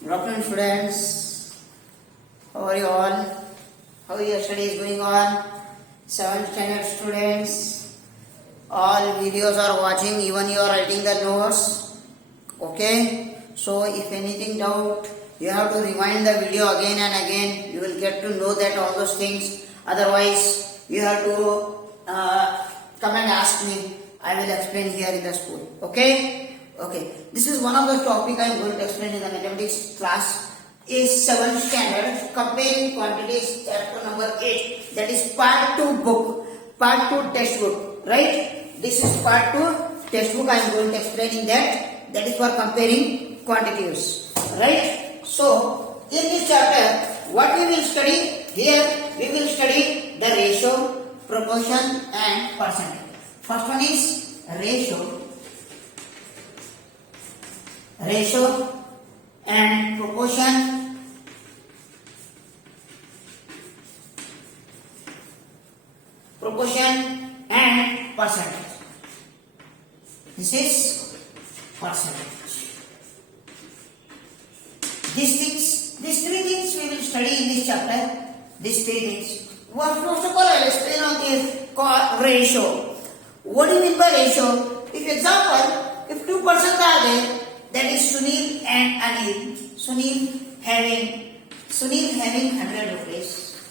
Good afternoon, students. How are you all? How your study is going on? 7th standard students, all videos are watching, even you are writing the notes. Okay? So if anything doubt, you have to rewind the video again and again. You will get to know that all those things. Otherwise, you have to come and ask me. I will explain here in the school. Okay? Okay, this is one of the topic I am going to explain in the mathematics class. Is 7th standard comparing quantities, chapter number 8. That is part 2 book, part 2 textbook, right? This is part 2 textbook. I am going to explain in that. That is for comparing quantities, right? So in this chapter, what we will study here? We will study the ratio, proportion, and percentage. First one is ratio and proportion and percentage. This is percentage. These three things we will study in this chapter. These three things. First of all, I will explain on the ratio. What do you mean by ratio? If example, if two persons are there, that is Sunil and Anil. Sunil having 100 rupees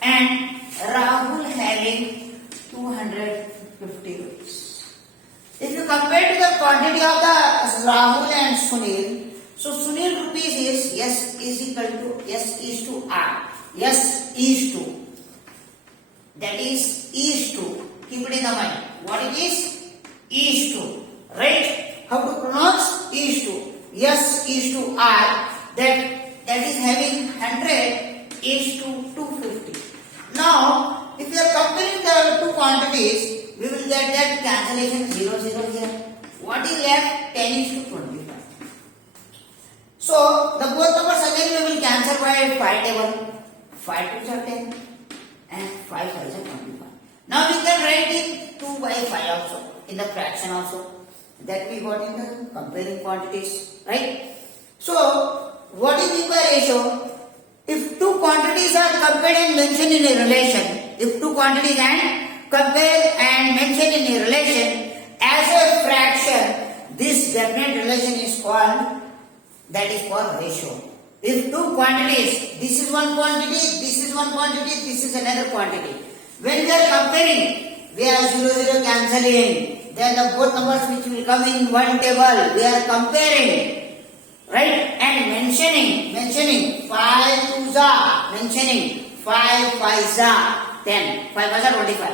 and Rahul having 250 rupees. If you compare to the quantity of the Rahul and Sunil, so Sunil rupees is S is equal to S is to R. S is to. That is to. Keep it in the mind. What it is to. Right? How to pronounce is to. S is to R. That is having 100 is to 250. Now, if you are comparing the two quantities, we will get that cancellation 0, 0 here. What is left? 10 is to 25. So, the both numbers again we will cancel by 5 table. 5 to 10 and 5 5 is 25. Now, we can write it 2 by 5 also, in the fraction also. That we got in the comparing quantities, right? So, what is mean by ratio? If two quantities are compared and mentioned in a relation, if two quantities and compared and mentioned in a relation as a fraction, this definite relation is called, that is called ratio. If two quantities, this is one quantity, this is one quantity, this is another quantity. When we are comparing, we are 0, 0 cancelling. Then the both numbers which will come in one table, we are comparing, right? And mentioning 5 2s are, mentioning 5 5s are 10, 5 5s are 25,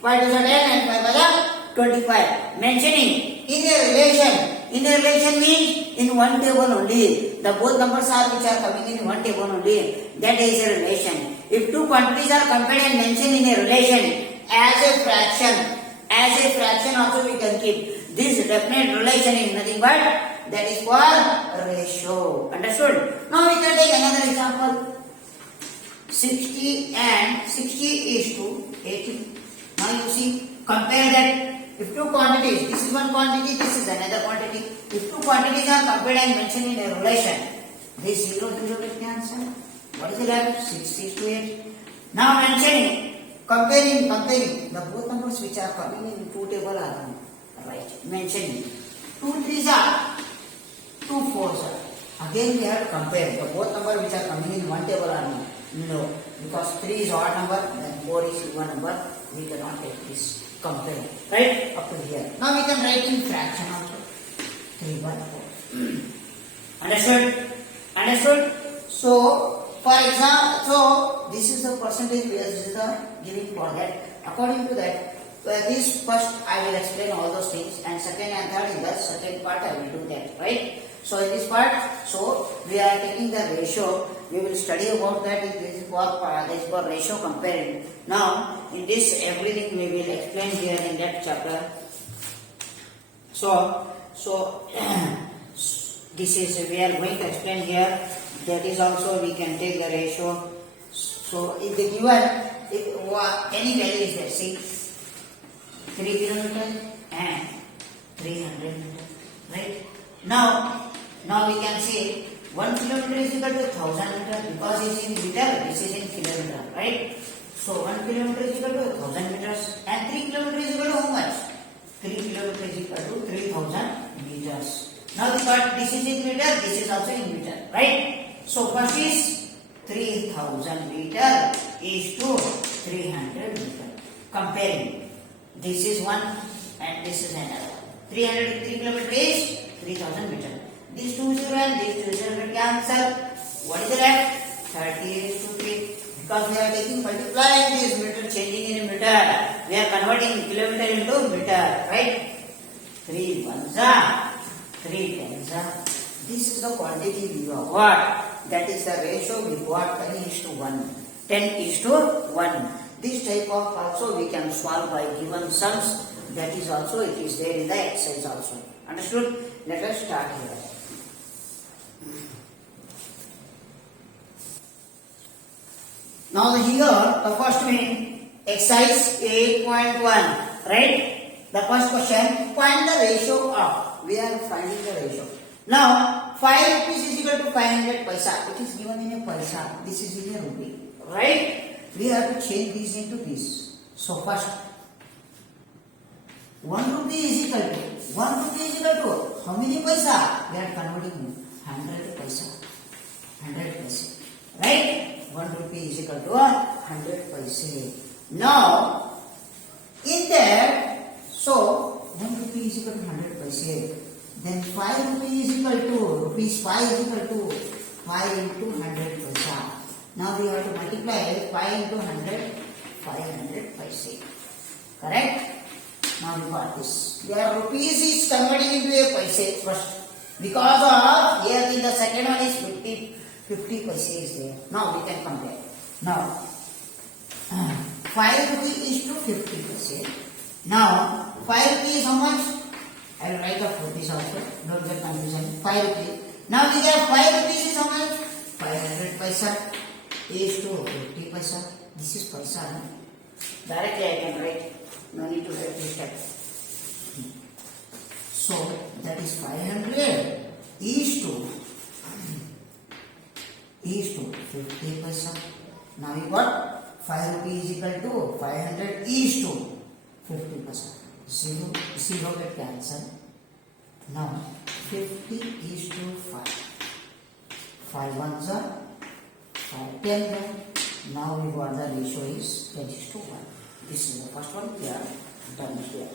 5 2s are 10 and 5 5s are 25. Mentioning in a relation means in one table only. The both numbers are which are coming in one table only. That is a relation. If two quantities are compared and mentioned in a relation as a fraction also we can keep. This definite relation is nothing but that is called ratio. Understood? Now we can take another example. 60 is to 80. Now you see, compare that. If two quantities, this is one quantity, this is another quantity. If two quantities are compared and mentioned in a relation, this 0 0 will cancel. What is left? 60 is to 8. Now mentioning. Comparing the both numbers which are coming in two table are right. Mentioning 2 3s are 2 4s are. Again we have to compare the both numbers which are coming in one table are no, because 3 is odd number and 4 is even number. We cannot take this compare, right, up to here. Now we can write in fraction also 3 by 4. Understood? So for example, so this is the percentage, this is the giving for that. According to that, this first I will explain all those things, and second and third in the second part I will do that, right? So in this part, so we are taking the ratio. We will study about that. This is for ratio comparing. Now in this everything we will explain here in that chapter. So this is we are going to explain here. That is also we can take the ratio. So if the given any value is there, see 3 kilometers and 300 meters, right? Now we can see 1 kilometer is equal to 1000 meter because it is in meter, this is in kilometer, right? So 1 kilometer is equal to 1000 meters and 3 kilometer is equal to how much? 3 kilometer is equal to 3000 meters. Now because this is in meter, this is also in meter, right? So first is 3000 meter is to 300 meter. Comparing, this is one and this is another. 303 kilometer is 3000 meter. These two zero and these two zero get cancel. What is the left? 30 is to 3. Because we are taking multiplying this meter, changing in meter. We are converting kilometer into meter, right? 3 ones are 3 tens are. This is the quantity we got. That is the ratio we got 10 is to 1. 10 is to 1. This type of also we can solve by given sums. That is also it is there in the exercise also. Understood? Let us start here. Now here the first one exercise 8.1, right? The first question, find the ratio of. We are finding the ratio. Now 5 rupees is equal to 500 paisa. It is given in a paisa. This is in a rupee, right? We have to change this into this. So first 1 rupee is equal to 1 rupee is equal to how many paisa? We are converting 100 paisa. 100 paisa, right? 1 rupee is equal to 100 paise. Now, in that, so 1 rupee is equal to 100 paise. Then 5 rupee is equal to rupees 5 is equal to 5 into 100 paisa. Now we have to multiply 5 into 100, 500 paise. Correct? Now we got this. Their rupees is converting into a paise first. Because of here in the second one is 50 paise is there. Now we can compare. Now 5 rupee is to 50 paise. Now 5 rupee is how much? I will write up rupees also. Don't get confusion. 5 rupee. Now we have 5 rupees is how much? 500 paisa is to 50 paisa. This is paisa. No? Directly I can write. No need to write this step. So that is 500 is to 50 paisa. Now we got 5 rupee is equal to 500 is to 50 paisa. 0 get cancelled. Now 50 is to 5. 5 ones are 5 10 are. Now we got the ratio is 10 is to 1. This is the first one. We are done here.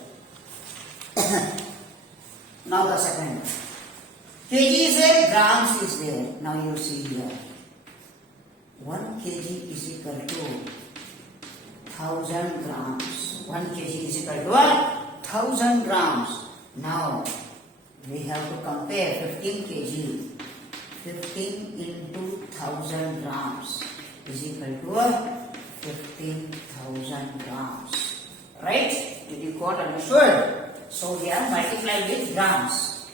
Now the second. Kg is there, grams is there. Now you see here. 1 kg is equal to 1000 grams. 1 kg is equal to 1000 grams. Now we have to compare 15 kg. 15 into 1000 grams is equal to 15,000 grams. Right? Did you got understood? So we are multiplied with grams.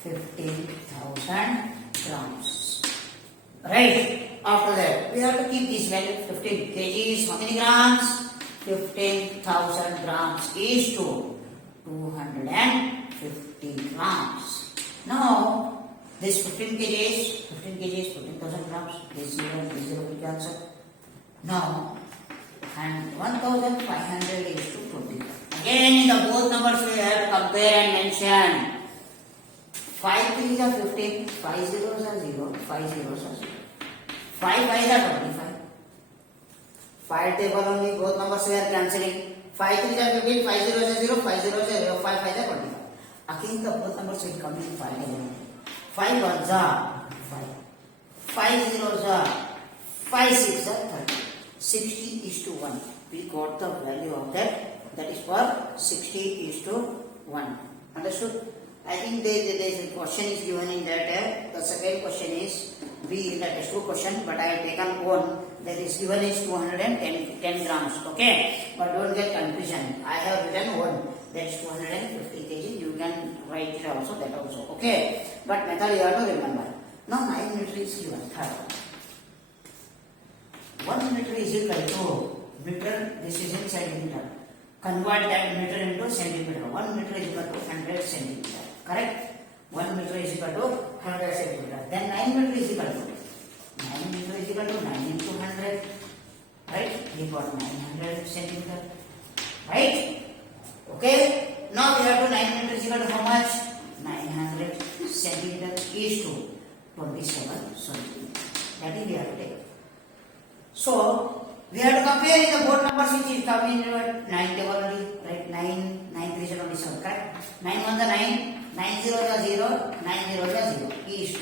15,000 grams. Right? After that, we have to keep this value 15 kgs. How many grams? 15,000 grams is to 250 grams. Now, this 15 kgs, 15,000 grams. This 0 and this 0 will cancel. Now, and 1,500 is to 20. Again, in the both numbers we have to compare and mention. 5 3s are 15, 5 zeros are 0, 5 zeros are 0. 5 5s are 25. 5 table only, both numbers we are cancelling. 5 3s are 15, 5 zeros are 0, 5 zeros are 0, 5 5s are 25. Again, the both numbers will come in 5 table only. 5 ones are 5. 5 zeros are 5 6 are 30. 60 is to 1. We got the value of that. That is for 60 is to 1. Understood? I think there is a question is given in that. The second question is B in the textbook question, but I have taken one. That is given is 210 grams. Okay, but don't get confusion. I have written one. That is 250 kg. You can write it also. That also. Okay, but method you have to remember. Now 9 meter is given. Third one. 1 meter is equal to meter. This is in centimeter. Convert that meter into centimeter. 1 meter is equal to 100 centimeter. Correct? 1 meter is equal to 100 centimeter. Then 9 meter is equal to 9 meter is equal to 9 into 100. Right? We got 900 centimeter. Right? Okay. Now we have to 9 meter is equal to how much? 900 centimeter is to 27 centimeter. That is we have to take. So we have to compare the both numbers which is coming in 9 table only. Right? 9 3 is 27. Correct? 9 1 the 9. 9 0 is 0. 9 0 is 0. Is to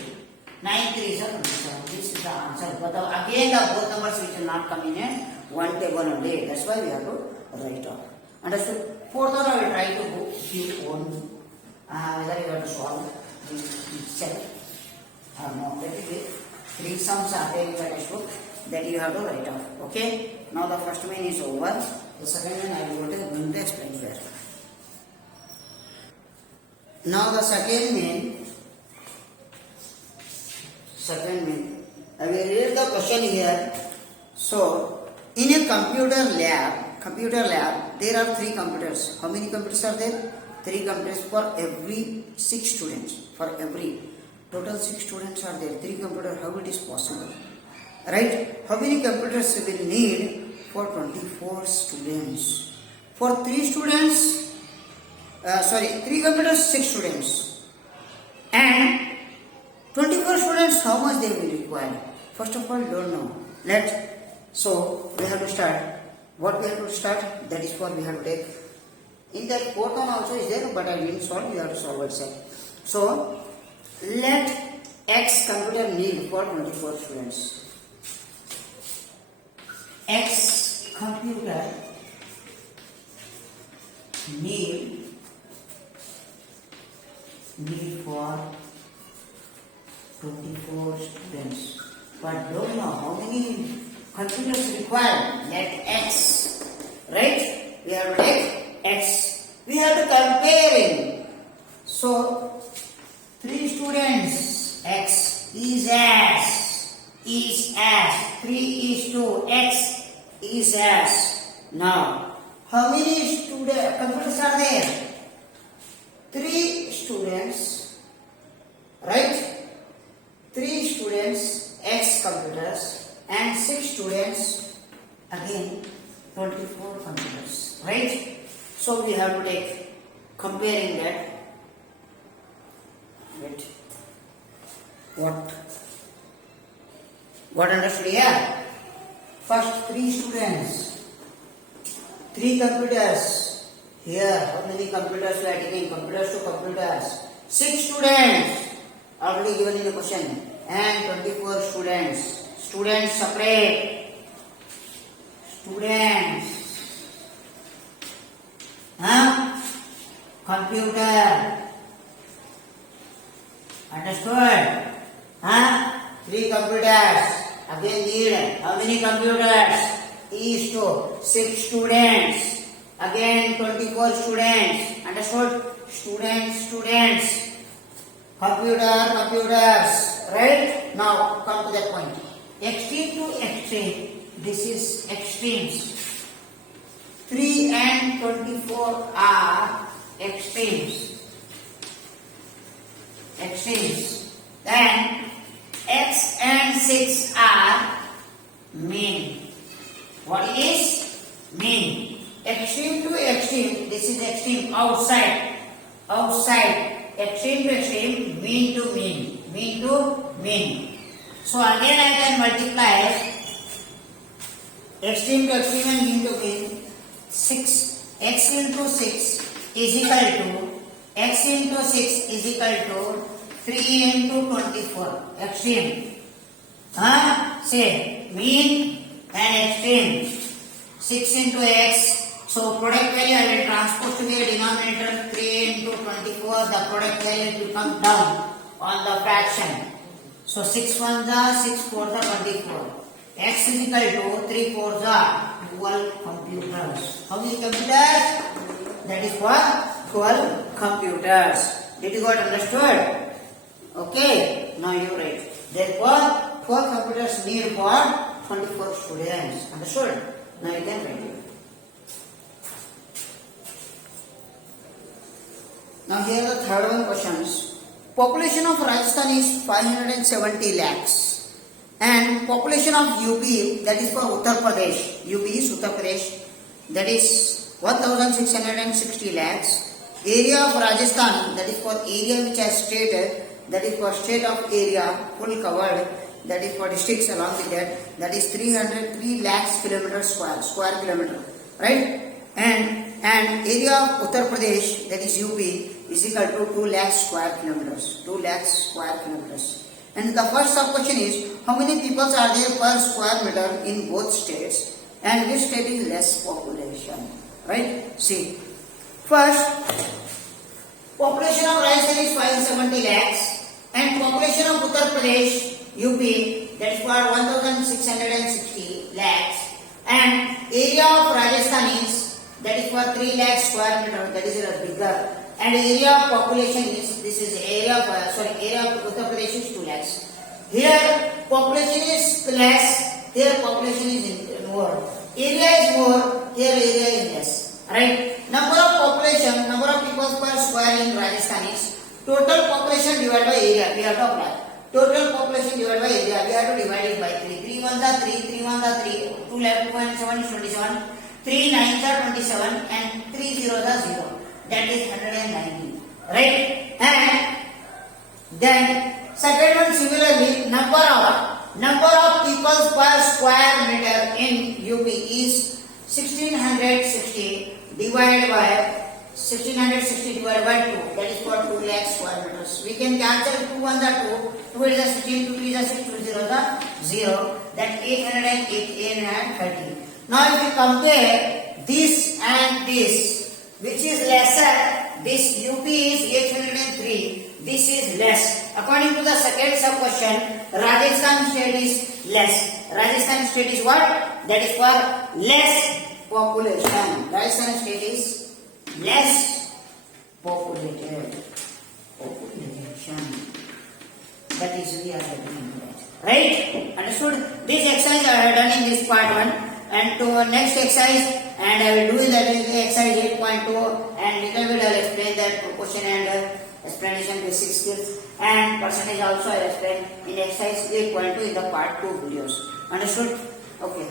9 3 is 27. This is the answer. But again the both numbers which will not come in one table only. That's why we have to write off. Understood? Fourth one I will try to go give one whether you have to solve this check or no. That is it. 3 sums are there in the textbook that you have to write off. Okay? Now the first main is over. The second one I will going to explain here. Now the second main, I will read the question here. So in a computer lab, there are 3 computers. How many computers are there? 3 computers for every 6 students. For every total 6 students are there. 3 computers. How it is possible? Right? How many computers will need for 24 students? For 3 students, 3 computers, 6 students. And 24 students, how much they will require? First of all, don't know. So we have to start. What we have to start? That is what we have to take. In that fourth one also is there, but I didn't solve. You have to solve itself. So let X computer need for 24 students. X computer need for 24 students. But don't know how many computers required. Let X. Right? We have to take X. We have to compare it. So 3 students. X is as 3 is to X is as. Now, how many computers are there? 3 students, right? 3 students, X computers, and 6 students, again 24 computers, right? So we have to take comparing that. Right? What understood here? First 3 students, 3 computers. Here, how many computers we are taking? Computers to computers. 6 students, already given in the question, and 24 students. Students separate. Students. Computer. Understood? 3 computers. Again need how many computers? Is to 6 students. Again 24 students. Understood? Students. Computers. Right? Now come to that point. Extreme to extreme. This is extremes. 3 and 24 are extremes. Then X and 6 are mean. What is mean? Extreme to extreme. This is extreme outside. Extreme to extreme. Mean to mean. So again I can multiply extreme to extreme and mean to mean. 6 X into 6 is equal to X into 6 is equal to 3 into 24. Extreme. Say mean and extreme. 6 into X. So product value I will transpose to the denominator. 3 into 24. The product value will come down on the fraction. So 6 1s are 6 4s are 24. X is equal to 3 4s are 12 computers. How many computers? That is what? 12 computers. Did you got understood? Okay. Now you write. Therefore, 12 computers need for 24 students. Understood? Now you can write it. Now here are the third one questions. population of Rajasthan is 570 lakhs and population of UP, that is for Uttar Pradesh, UP is Uttar Pradesh, that is 1660 lakhs. Area of Rajasthan, that is for area which has stated, that is for state of area full covered, that is for districts along with that is 303 lakhs square kilometer, right? And area of Uttar Pradesh, that is UP, is equal to 2 lakhs square kilometers. 2 lakhs square kilometers. And the first sub question is, how many people are there per square meter in both states, and which state is less population? Right? See, first, population of Rajasthan is 570 lakhs, and population of Uttar Pradesh, UP, that is for 1660 lakhs, and area of Rajasthan is, that is for 3 lakhs square meter, that is bigger, and area of population is, this is area of Uttar Pradesh is 2 lakhs. Here population is less, here population is more. Area is more, here area is less. Right? Number of population, number of people per square in Rajasthan is total population divided by area. We have to apply. Total population divided by area. We have to divide it by 3. 3 1s are 3, 3 1s are 3, 2 left, 2 and 7 is 27, 3 9s are 27, and 3 zeros are 0. That is 190. Right? And then second one, similarly, number of people per square meter in UP is 1660 divided by 2, that is for 2 lakh square meters. We can cancel 2 1s are 2, 2 is a 16, 2 3 is a 6, 2 zeros are 0. That 830. Now if we compare this and this, which is lesser, this UP is 803, this is less. According to the second sub question, Rajasthan state is less. Rajasthan state is what? That is for less population. Rajasthan state is less populated. Population. That is we are getting into that. Right? Understood? This exercise I have done in this part 1, and to next exercise, and I will do that in exercise 8.2, and little bit I will explain that proportion and explanation basic skills, and percentage also I will explain in exercise 8.2 in the part 2 videos. Understood? Okay.